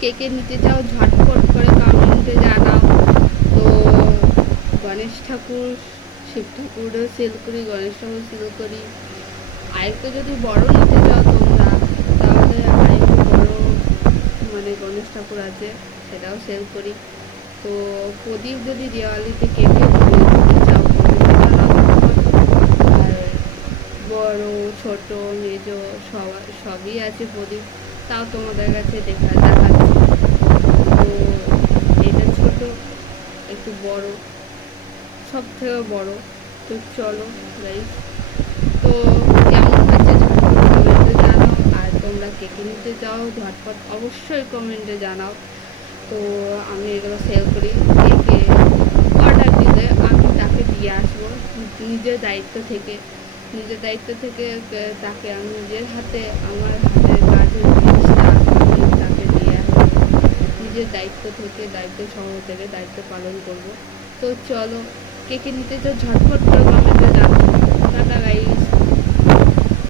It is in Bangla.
কে কে নিতে চাও ঝটপট করে কমেন্টে জানাও। তো গণেশ ঠাকুর, শিব ঠাকুরও সেল করি, গণেশ ঠাকুর সেল করি। আরেকটু যদি বড় নিতে চাও তোমরা, তাহলে আরেকটু বড় মানে গণেশ ঠাকুর আছে, সেটাও সেল করি। তো প্রদীপ যদি দেওয়ালিতে কে কে দিতে চাও কমেন্টে জানাও। আর বড় ছোট মেজ সবই আছে প্রদীপ, তাও তোমাদের কাছে দেখাচ্ছি। তো এটা ছোট, একটু বড়, সব থেকে বড়। তো চলো গাইস, তো কেমন হচ্ছে ঝটপট কমেন্টে জানাও। আর তোমরা কে কে নিতে চাও ঝটপট অবশ্যই কমেন্টে জানাও। তো আমি এগুলো সেল করি, কে অর্ডার দিলে আমি তাকে দিয়ে আসবো নিজের দায়িত্ব থেকে। তাকে আমি নিজের হাতে, আমার হাতের কাজের জিনিসটা আমি তাকে দিয়ে আসবো। নিজের দায়িত্ব সহ থেকে দায়িত্ব পালন করব। তো চলো, কে কে নিতে চাও ঝটপট করে কমেন্টে